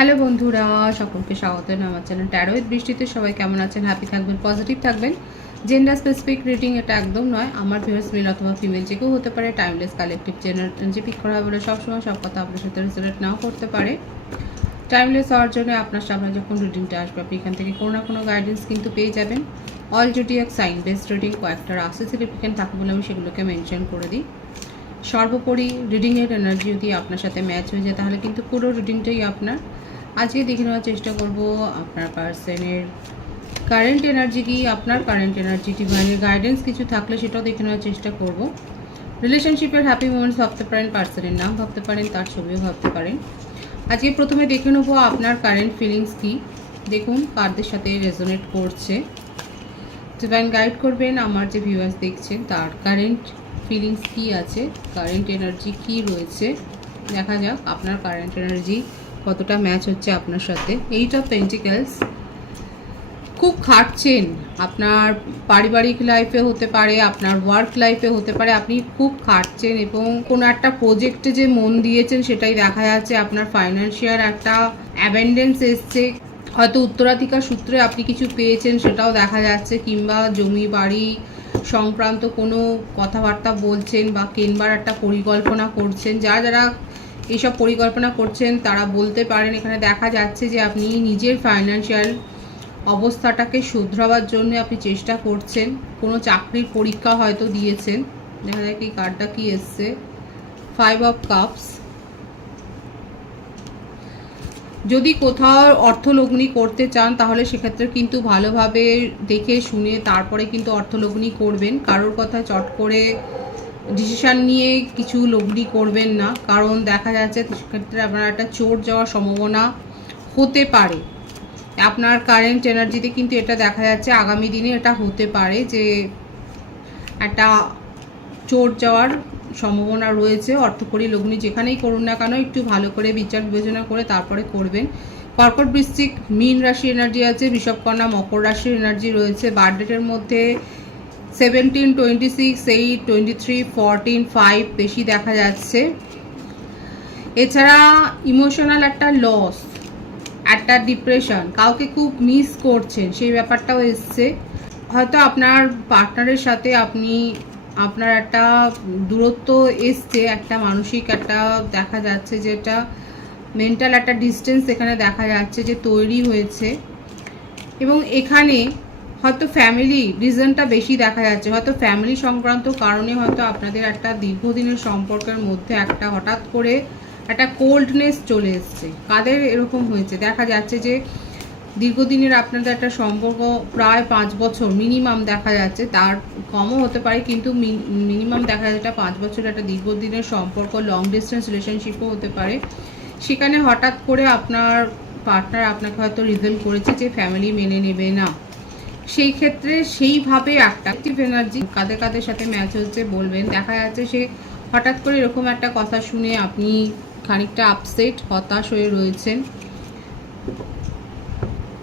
Hello বন্ধুরা, সকলকে স্বাগত আমার চ্যানেল ট্যারো উইথ বৃষ্টিতে। সবাই কেমন আছেন? হ্যাপি থাকবেন, পজিটিভ থাকবেন। জেন্ডার স্পেসিফিক রিডিং এটা একদম নয়। আমার ভিউয়ার্স মেল অথবা ফিমেল যে কেউ হতে পারে। Timeless collective general energy pick করা হবে। সবসময় সব কথা আপনার সাথে রিলেট নাও করতে পারে। টাইমলেস হওয়ার জন্য আপনার সামনে যখন রিডিংটা আসবে আপনি এখান থেকে কোনো না কোনো গাইডেন্স কিন্তু পেয়ে যাবেন। All zodiac sign based reading কয়েকটা রাশি সিগনিফিকেন্ট থাকে বলে আমি সেগুলোকে মেনশন করে দিই। সর্বোপরি রিডিংয়ের এনার্জি যদি আপনার সাথে ম্যাচ হয়ে যায় তাহলে কিন্তু পুরো রিডিংটাই আপনার। আজকে দেখে নেওয়ার চেষ্টা করব আপনার পার্সনের কারেন্ট এনার্জি কি, আপনার কারেন্ট এনার্জি ডিভাইনের গাইডেন্স কিছু থাকলে সেটাও দেখে নেওয়ার চেষ্টা করব। রিলেশনশিপের হ্যাপি মোমেন্টস ভাবতে পারেন, পার্সনের নাম ভাবতে পারেন, তার ছবিও ভাবতে পারেন। আজকে প্রথমে দেখে নেবো আপনার কারেন্ট ফিলিংস কি। দেখুন কারদের সাথে রেজোনেট করছে। ডিভাইন গাইড করবেন আমার যে ভিউয়ার্স দেখছেন তার কারেন্ট ফিলিংস কি আছে, কারেন্ট এনার্জি কি রয়েছে। দেখা যাক আপনার কারেন্ট এনার্জি কতটা ম্যাচ হচ্ছে আপনার সাথে। এইট অফ পেন্টিকেলস, খুব খাটছেন। আপনার পারিবারিক লাইফে হতে পারে, আপনার ওয়ার্ক লাইফে হতে পারে, আপনি খুব খাটছেন এবং কোনো একটা প্রজেক্টে যে মন দিয়েছেন সেটাই দেখা যাচ্ছে। আপনার ফাইন্যান্সিয়াল একটা অ্যাবেন্ডেন্স এসছে, হয়তো উত্তরাধিকার সূত্রে আপনি কিছু পেয়েছেন সেটাও দেখা যাচ্ছে, কিংবা জমি বাড়ি সংক্রান্ত কোনো কথাবার্তা বলছেন বা কেনবার একটা পরিকল্পনা করছেন। যারা এইসব পরিকল্পনা করছেন তারা বলতে পারেন। এখানে দেখা যাচ্ছে যে আপনি নিজের ফাইন্যান্সিয়াল অবস্থাটাকে শুধরাবার জন্য আপনি চেষ্টা করছেন। কোনো চাকরির পরীক্ষা হয়তো দিয়েছেন। দেখা যায় কি কার্ডটা কি এসছে, 5 অফ কাপস। যদি কোথাও অর্থলগ্নি করতে চান তাহলে সেক্ষেত্রে কিন্তু ভালোভাবে দেখে শুনে তারপরে কিন্তু অর্থলগ্নি করবেন। কারোর কথা চট করে ডিসিশান নিয়ে কিছু লগ্নি করবেন না, কারণ দেখা যাচ্ছে সেক্ষেত্রে আপনার একটা চোট যাওয়ার সম্ভাবনা হতে পারে। আপনার কারেন্ট এনার্জিতে কিন্তু এটা দেখা যাচ্ছে আগামী দিনে এটা হতে পারে যে একটা চোট যাওয়ার সম্ভাবনা রয়েছে। অর্থকরী লগ্নি যেখানেই করুন না কেন একটু ভালো করে বিচার বিবেচনা করে তারপরে করবেন। কর্কট, বৃশ্চিক, মীন রাশি এনার্জি আছে, বৃষভকন্যা, মকর রাশির এনার্জি রয়েছে। বার্থডেটের মধ্যে 17, 26, 8, 23, 14, 5 বেশি দেখা যাচ্ছে। এছাড়া ইমোশনাল একটা লস, একটা ডিপ্রেশন, কাউকে খুব মিস করছেন সেই ব্যাপারটাও এসছে। হয়তো আপনার পার্টনারের সাথে আপনার একটা দূরত্ব এসছে, একটা মানসিক একটা দেখা যাচ্ছে যে এটা মেন্টাল একটা ডিস্টেন্স এখানে দেখা যাচ্ছে যে তৈরি হয়েছে। এবং এখানে হয়তো ফ্যামিলি রিজনটা বেশি দেখা যাচ্ছে। হয়তো ফ্যামিলি সংক্রান্ত কারণে হয়তো আপনাদের একটা দীর্ঘদিনের সম্পর্কের মধ্যে একটা হঠাৎ করে একটা কোল্ডনেস চলে এসছে। কাদের এরকম হয়েছে দেখা যাচ্ছে যে দীর্ঘদিনের আপনাদের একটা সম্পর্ক প্রায় 5 বছর মিনিমাম দেখা যাচ্ছে, তার কমও হতে পারে কিন্তু মিনিমাম দেখা যাচ্ছে এটা 5 বছর একটা দীর্ঘদিনের সম্পর্ক, লং ডিস্টেন্স রিলেশনশিপও হতে পারে। সেখানে হঠাৎ করে আপনার পার্টনার আপনাকে হয়তো রিজেল করেছে যে ফ্যামিলি মেনে নেবে না। সেই ক্ষেত্রে সেইভাবে একটা অ্যাক্টিভ এনার্জি কাদের কাদের সাথে ম্যাচ হচ্ছে বলবেন। দেখা যাচ্ছে সে হঠাৎ করে এরকম একটা কথা শুনে আপনি খানিকটা আপসেট, হতাশ হয়ে রয়েছেন,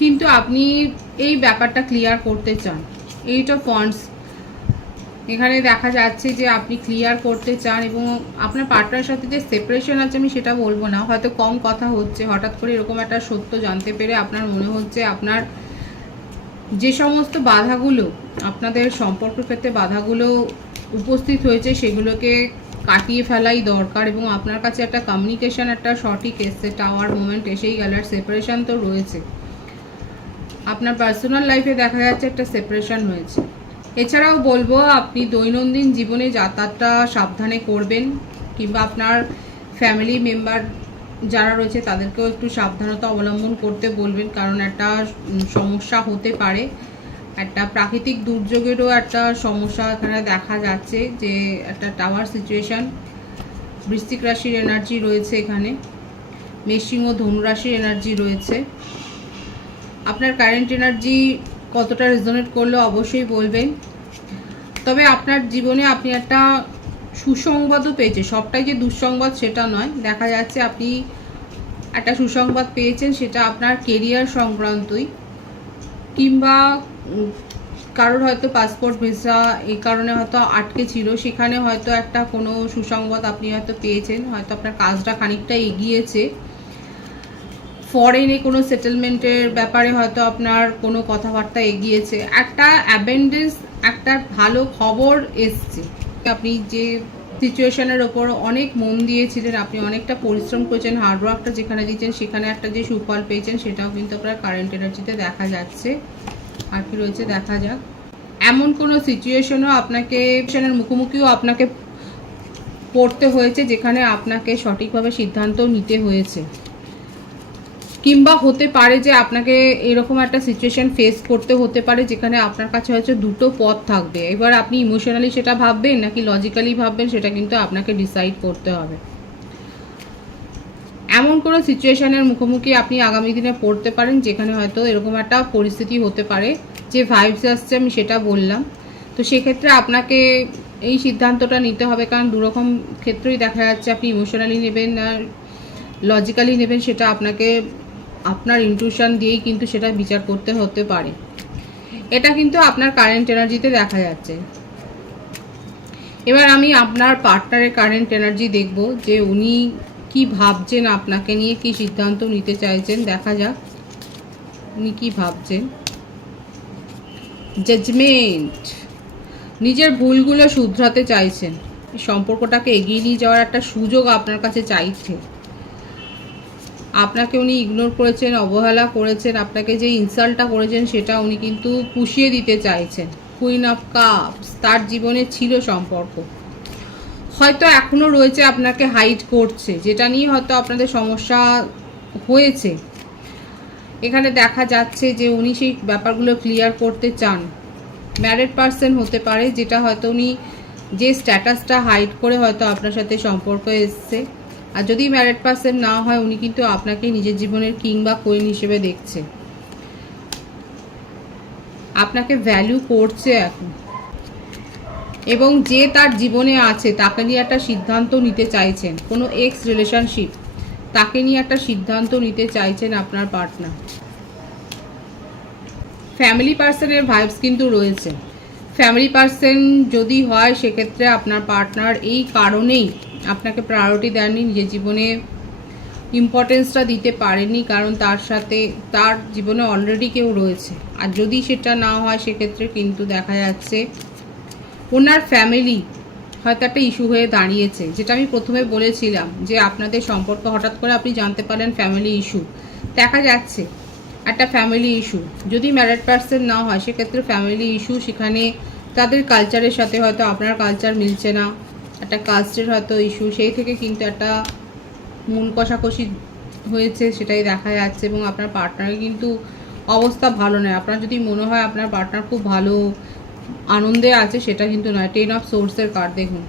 কিন্তু আপনি এই ব্যাপারটা ক্লিয়ার করতে চান। 8 অফ ওয়ান্ডস এখানে দেখা যাচ্ছে যে আপনি ক্লিয়ার করতে চান এবং আপনার পার্টনারের সাথে যে সেপারেশন আছে আমি সেটা বলবো না, হয়তো কম কথা হচ্ছে। হঠাৎ করে এরকম একটা সত্য জানতে পেরে আপনার মনে হচ্ছে আপনার যে সমস্ত বাধাগুলো আপনাদের সম্পর্কের ক্ষেত্রে বাধাগুলো উপস্থিত হয়েছে সেগুলোকে কাটিয়ে ফেলাই দরকার। এবং আপনার কাছে একটা কমিউনিকেশন একটা সঠিক এসছে, টাওয়ার মোমেন্ট এসেই গেল। আর সেপারেশন তো রয়েছে, আপনার পার্সোনাল লাইফে দেখা যাচ্ছে একটা সেপারেশন হয়েছে। এছাড়াও বলবো আপনি দৈনন্দিন জীবনে যাতায়াতটা সাবধানে করবেন, কিংবা আপনার ফ্যামিলি মেম্বার যারা রয়েছে তাদেরকেও একটু সাবধানতা অবলম্বন করতে বলবেন, কারণ একটা সমস্যা হতে পারে। একটা প্রাকৃতিক দুর্যোগেরও একটা সমস্যা এখানে দেখা যাচ্ছে যে একটা টাওয়ার সিচুয়েশান। বৃশ্চিক রাশির এনার্জি রয়েছে এখানে, মেষিং ও ধনু রাশির এনার্জি রয়েছে। আপনার কারেন্ট এনার্জি কতটা রেজোনেট করলো অবশ্যই বলবেন। তবে আপনার জীবনে আপনি একটা সুসংবাদও পেয়েছে, সবটাই যে দুঃসংবাদ সেটা নয়। দেখা যাচ্ছে আপনি একটা সুসংবাদ পেয়েছেন, সেটা আপনার কেরিয়ার সংক্রান্তই, কিংবা কারোর হয়তো পাসপোর্ট ভিসা এই কারণে হয়তো আটকে ছিল, সেখানে হয়তো একটা কোনো সুসংবাদ আপনি হয়তো পেয়েছেন, হয়তো আপনার কাজটা খানিকটা এগিয়েছে। ফরেনে কোনো সেটেলমেন্টের ব্যাপারে হয়তো আপনার কোনো কথাবার্তা এগিয়েছে, একটা অ্যাবেন্ডেন্স, একটা ভালো খবর এসছে। আপনি যে সিচুয়েশনের ওপর অনেক মন দিয়েছিলেন, আপনি অনেকটা পরিশ্রম করেছেন, হার্ডওয়ার্কটা যেখানে দিয়েছেন সেখানে একটা যে সুফল পেয়েছেন সেটাও কিন্তু আপনার কারেন্ট এনার্জিতে দেখা যাচ্ছে। আর কি রয়েছে দেখা যাক। এমন কোনো সিচুয়েশনও আপনাকে মুখোমুখিও আপনাকে পড়তে হয়েছে যেখানে আপনাকে সঠিকভাবে সিদ্ধান্ত নিতে হয়েছে, কিংবা হতে পারে যে আপনাকে এরকম একটা সিচুয়েশন ফেস করতে হতে পারে যেখানে আপনার কাছে হয়তো দুটো পথ থাকবে। এবার আপনি ইমোশনালি সেটা ভাববেন নাকি লজিক্যালি ভাববেন সেটা কিন্তু আপনাকে ডিসাইড করতে হবে। এমন কোনো সিচুয়েশনের মুখোমুখি আপনি আগামী দিনে পড়তে পারেন যেখানে হয়তো এরকম একটা পরিস্থিতি হতে পারে। যে ভাইবস আসছে আমি সেটা বললাম। তো সেক্ষেত্রে আপনাকে এই সিদ্ধান্তটা নিতে হবে, কারণ দুরকম ক্ষেত্রেই দেখা যাচ্ছে আপনি ইমোশনালি নেবেন আর লজিক্যালি নেবেন, সেটা আপনাকে আপনার ইনটিউশন দিয়েই কিন্তু সেটা বিচার করতে হতে পারে। এটা কিন্তু আপনার কারেন্ট এনার্জিতে দেখা যাচ্ছে। এবার আমি আপনার পার্টনারের কারেন্ট এনার্জি দেখব যে উনি কি ভাবছেন, আপনাকে নিয়ে কি সিদ্ধান্ত নিতে চাইছেন। দেখা যাক উনি কি ভাবছেন। জাজমেন্ট, নিজের ভুলগুলো শুধরাতে চাইছেন, সম্পর্কটাকে এগিয়ে নিয়ে যাওয়ার একটা সুযোগ আপনার কাছে চাইছে। আপনাকে উনি ইগনোর করেছেন, অবহেলা করেছেন, আপনাকে যে ইনসাল্টটা করেছেন সেটা উনি কিন্তু পুষিয়ে দিতে চাইছেন। কুইন অফ কাপস, তার জীবনে ছিল সম্পর্ক, হয়তো এখনও রয়েছে, আপনাকে হাইড করছে, যেটা নিয়ে হয়তো আপনাদের সমস্যা হয়েছে। এখানে দেখা যাচ্ছে যে উনি সেই ব্যাপারগুলো ক্লিয়ার করতে চান। ম্যারিড পারসন হতে পারে, যেটা হয়তো উনি যে স্ট্যাটাসটা হাইড করে হয়তো আপনার সাথে সম্পর্ক এসছে। আর যদি ম্যারিড পারসন না হয়, উনি কিন্তু আপনাকে নিজের জীবনের কিং বা কুইন হিসেবে দেখছে, আপনাকে ভ্যালু করছে এখন, এবং যে তার জীবনে আছে তাকে নিয়ে একটা সিদ্ধান্ত নিতে চাইছেন। কোনো এক্স রিলেশনশিপ, তাকে নিয়ে একটা সিদ্ধান্ত নিতে চাইছেন আপনার পার্টনার। ফ্যামিলি পার্সনের ভাইবস কিন্তু রয়েছে। ফ্যামিলি পার্সন যদি হয় সেক্ষেত্রে আপনার পার্টনার এই কারণেই আপনাকে প্রায়োরিটি দেননি, নিজের জীবনে ইম্পর্টেন্সটা দিতে পারেননি, কারণ তার সাথে তার জীবনে অলরেডি কেউ রয়েছে। আর যদি সেটা না হয় সেক্ষেত্রে কিন্তু দেখা যাচ্ছে ওনার ফ্যামিলি হয়তো একটা ইস্যু হয়ে দাঁড়িয়েছে, যেটা আমি প্রথমে বলেছিলাম যে আপনাদের সম্পর্ক হঠাৎ করে আপনি জানতে পারেন ফ্যামিলি ইস্যু দেখা যাচ্ছে, একটা ফ্যামিলি ইস্যু। যদি ম্যারিড পারসন না হয় সেক্ষেত্রে ফ্যামিলি ইস্যু, সেখানে তাদের কালচারের সাথে হয়তো আপনার কালচার মিলছে না, একটা কাস্টের হয়তো ইস্যু, সেই থেকে কিন্তু একটা মন কষাকষি হয়েছে, সেটাই দেখা যাচ্ছে। এবং আপনার পার্টনারের কিন্তু অবস্থা ভালো নয়। আপনার যদি মনে হয় আপনার পার্টনার খুব ভালো আনন্দে আছে, সেটা কিন্তু নয়। 10 অফ সোর্সের কার্ড দেখুন,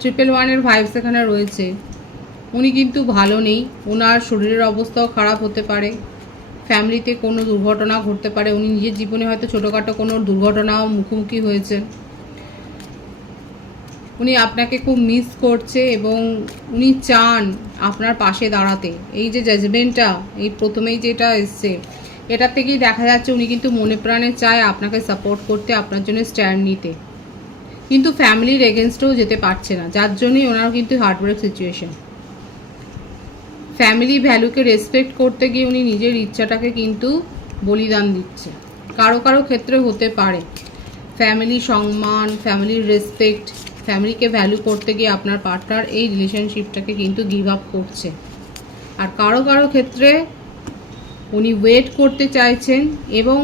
111-এর ভাইবস এখানে রয়েছে। উনি কিন্তু ভালো নেই, ওনার শরীরের অবস্থাও খারাপ হতে পারে, ফ্যামিলিতে কোনো দুর্ঘটনা ঘটতে পারে, উনি নিজের জীবনে হয়তো ছোটোখাটো কোনো দুর্ঘটনাও মুখোমুখি হয়েছেন। উনি আপনাকে খুব মিস করছে এবং উনি চান আপনার পাশে দাঁড়াতে। এই যে জাজমেন্টটা, এই প্রথমেই যেটা এসছে, এটা থেকেই দেখা যাচ্ছে উনি কিন্তু মনে প্রাণে চায় আপনাকে সাপোর্ট করতে, আপনার জন্য স্ট্যান্ড নিতে, কিন্তু ফ্যামিলির এগেনস্টেও যেতে পারছে না, যার জন্যই ওনার কিন্তু হার্টব্রেক সিচুয়েশন। ফ্যামিলি ভ্যালুকে রেসপেক্ট করতে গিয়ে উনি নিজের ইচ্ছাটাকে কিন্তু বলিদান দিচ্ছে। কারো কারো ক্ষেত্রে হতে পারে ফ্যামিলি সম্মান, ফ্যামিলির রেসপেক্ট, ফ্যামিলিকে ভ্যালু করতে গিয়ে আপনার পার্টনার এই রিলেশনশিপটাকে কিন্তু গিভ আপ করছে। আর কারো কারো ক্ষেত্রে উনি ওয়েট করতে চাইছেন এবং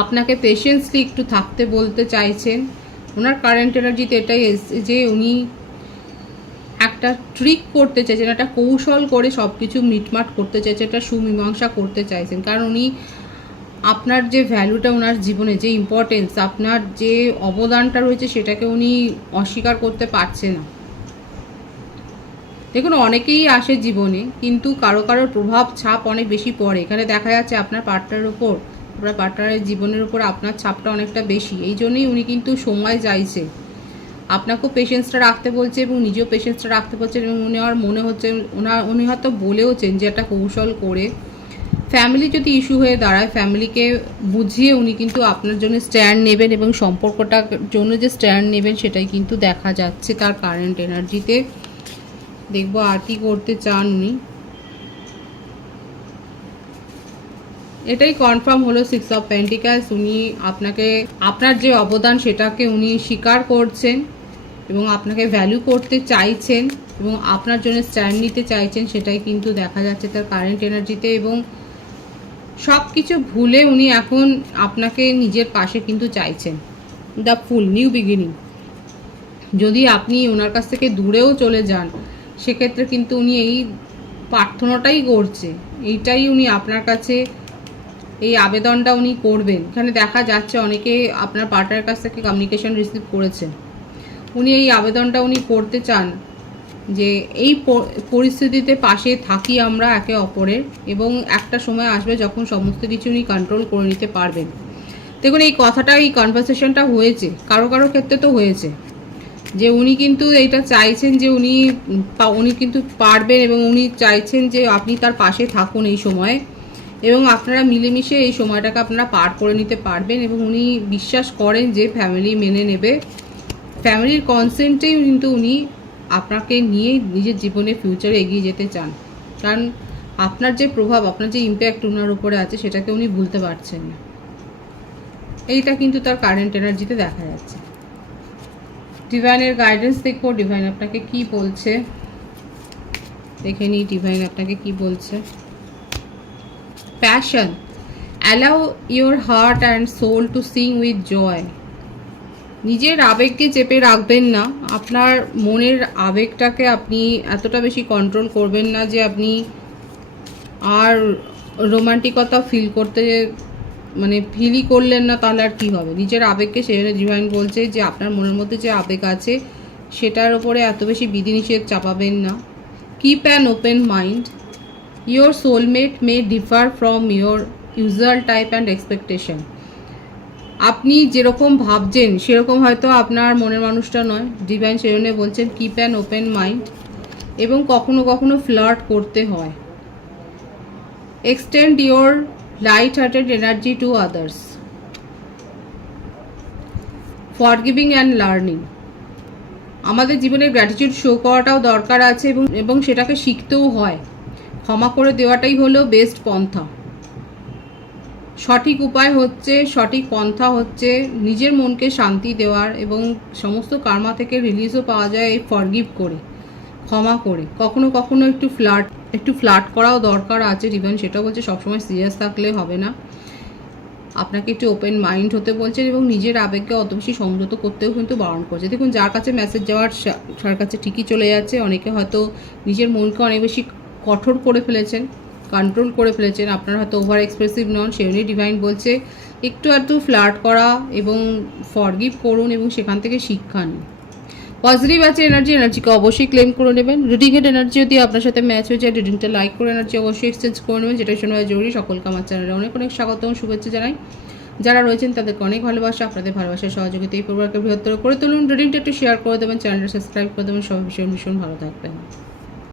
আপনাকে পেশেন্সলি একটু থাকতে বলতে চাইছেন। ওনার কারেন্ট এনার্জিতে এটাই এসছে যে উনি একটা ট্রিক করতে চাইছেন, একটা কৌশল করে সব কিছু মিটমাট করতে চাইছেন, একটা সুমীমাংসা করতে চাইছেন। কারণ উনি আপনার যে ভ্যালুটা, ওনার জীবনে যে ইম্পর্টেন্স, আপনার যে অবদানটা রয়েছে সেটাকে উনি অস্বীকার করতে পারছে না। দেখুন, অনেকেই আসে জীবনে, কিন্তু কারো কারোর প্রভাব ছাপ অনেক বেশি পড়ে। এখানে দেখা যাচ্ছে আপনার পার্টনারের উপর, আপনার পার্টনারের জীবনের উপর আপনার ছাপটা অনেকটা বেশি। এই জন্যই উনি কিন্তু সময় চাইছে, আপনাকেও পেশেন্সটা রাখতে বলছে এবং নিজেও পেশেন্সটা রাখতে বলছেন। এবং উনি আর মনে হচ্ছে উনি হয়তো বলেওছেন যে একটা কৌশল করে ফ্যামিলি যদি ইস্যু হয়ে দাঁড়ায়, ফ্যামিলিকে বুঝিয়ে উনি কিন্তু আপনার জন্য স্ট্যান্ড নেবেন এবং সম্পর্কটার জন্য যে স্ট্যান্ড নেবেন সেটাই কিন্তু দেখা যাচ্ছে তার কারেন্ট এনার্জিতে। দেখবো আর কি করতে চান উনি। এটাই কনফার্ম হলো 6 অফ পেন্টিক্যালস। উনি আপনাকে, আপনার যে অবদান সেটাকে উনি স্বীকার করছেন এবং আপনাকে ভ্যালু করতে চাইছেন এবং আপনার জন্য স্ট্যান্ড নিতে চাইছেন, সেটাই কিন্তু দেখা যাচ্ছে তার কারেন্ট এনার্জিতে। এবং সব কিছু ভুলে উনি এখন আপনাকে নিজের পাশে কিন্তু চাইছেন। The full, new beginning. যদি আপনি ওনার কাছ থেকে দূরেও চলে যান, সেক্ষেত্রে কিন্তু উনি এই প্রার্থনাটাই করছে, এইটাই উনি আপনার কাছে, এই আবেদনটা উনি করবেন। এখানে দেখা যাচ্ছে অনেকে আপনার পার্টনারের কাছ থেকে কমিউনিকেশন রিসিভ করেছেন। উনি এই আবেদনটা উনি করতে চান যে এই পরিস্থিতিতে পাশে থাকি আমরা একে অপরের, এবং একটা সময় আসবে যখন সমস্ত কিছু উনি কন্ট্রোল করে নিতে পারবেন। দেখুন, এই কথাটা, এই কনভারসেশনটা হয়েছে, কারো কারো ক্ষেত্রে তো হয়েছে, যে উনি কিন্তু এইটা চাইছেন যে উনি কিন্তু পারবেন এবং উনি চাইছেন যে আপনি তার পাশে থাকুন এই সময়ে, এবং আপনারা মিলেমিশে এই সময়টাকে আপনারা পার করে নিতে পারবেন। এবং উনি বিশ্বাস করেন যে ফ্যামিলি মেনে নেবে, ফ্যামিলির কনসেন্টেই কিন্তু উনি আপনাকে নিয়ে নিজের জীবনে ফিউচারে এগিয়ে যেতে চান। কারণ আপনার যে প্রভাব, আপনার যে ইম্প্যাক্ট ওনার উপরে আছে, সেটাকে উনি ভুলতে পারছেন না। এইটা কিন্তু তার কারেন্ট এনার্জিতে দেখা যাচ্ছে। ডিভাইনের গাইডেন্স দেখবো, ডিভাইন আপনাকে কি বলছে, দেখে নিই ডিভাইন আপনাকে কি বলছে। Passion, allow your heart and soul to sing with joy. নিজের আবেগকে চেপে রাখবেন না, আপনার মনের আবেগটাকে আপনি এতটা বেশি কন্ট্রোল করবেন না যে আপনি আর রোমান্টিকতা ফিল করতে, মানে ফিলই করলেন না, তাহলে আর কী হবে। নিজের আবেগকে, সেই ডিভাইন বলছে যে আপনার মনের মধ্যে যে আবেগ আছে সেটার উপরে এত বেশি বিধিনিষেধ চাপাবেন না। Keep an open mind, your soulmate May differ from your usual type and expectation. আপনি যেরকম ভাবছেন সেরকম হয়তো আপনার মনের মানুষটা নয়। ডিভাইন সেজন্য বলছেন কিপ অ্যান ওপেন মাইন্ড, এবং কখনো কখনো ফ্লার্ট করতে হয়। Extend your light hearted energy to others, forgiving and learning. আমাদের জীবনে গ্র্যাটিটিউড শো করাটাও দরকার আছে, এবং সেটাকে শিখতেও হয়। ক্ষমা করে দেওয়াটাই হলো বেস্ট পন্থা। সঠিক উপায় হচ্ছে, সঠিক পন্থা হচ্ছে নিজের মনকে শান্তি দেওয়ার, এবং সমস্ত কার্মা থেকে রিলিজও পাওয়া যায় এই ফরগিভ করে, ক্ষমা করে। কখনো কখনো একটু ফ্লার্ট করাও দরকার আছে। ডিভাইন সেটা বলছে সবসময় সিরিয়াস থাকলে হবে না, আপনাকে একটু ওপেন মাইন্ড হতে বলছেন, এবং নিজের আবেগকে অত বেশি সংযত করতেও কিন্তু বারণ করছে। দেখুন, যার কাছে মেসেজ যাওয়ার তার কাছে ঠিকই চলে যাচ্ছে। অনেকে হয়তো নিজের মনকে অনেক বেশি কঠোর করে ফেলেছেন, কন্ট্রোল করে ফেলেছেন। আপনারা হয়তো ওভার এক্সপ্রেসিভ নন, সেজন্যই ডিভাইন বলছে একটু ফ্লার্ট করা এবং ফরগিভ করুন, এবং সেখান থেকে শিক্ষা নিন। পজিটিভ আছে এনার্জিকে অবশ্যই ক্লেম করে নেবেন। রিডিংয়ের এনার্জি যদি আপনার সাথে ম্যাচ হয়ে যায়, রিডিংটা লাইক করে এনার্জি অবশ্যই এক্সচেঞ্জ করে নেবেন, যেটা শোনা জরুরি। সকলকে আমার চ্যানেলে অনেক অনেক স্বাগত এবং শুভেচ্ছা জানাই। যারা রয়েছেন তাদেরকে অনেক ভালোবাসা। আপনাদের ভালোবাসার সহযোগিতা এই পরিবারকে বৃহত্তর করে তুলুন। রিডিংটা একটু শেয়ার করে দেবেন, চ্যানেলটা সাবস্ক্রাইব করে দেবেন। সব ভীষণ ভীষণ ভালো থাকবেন।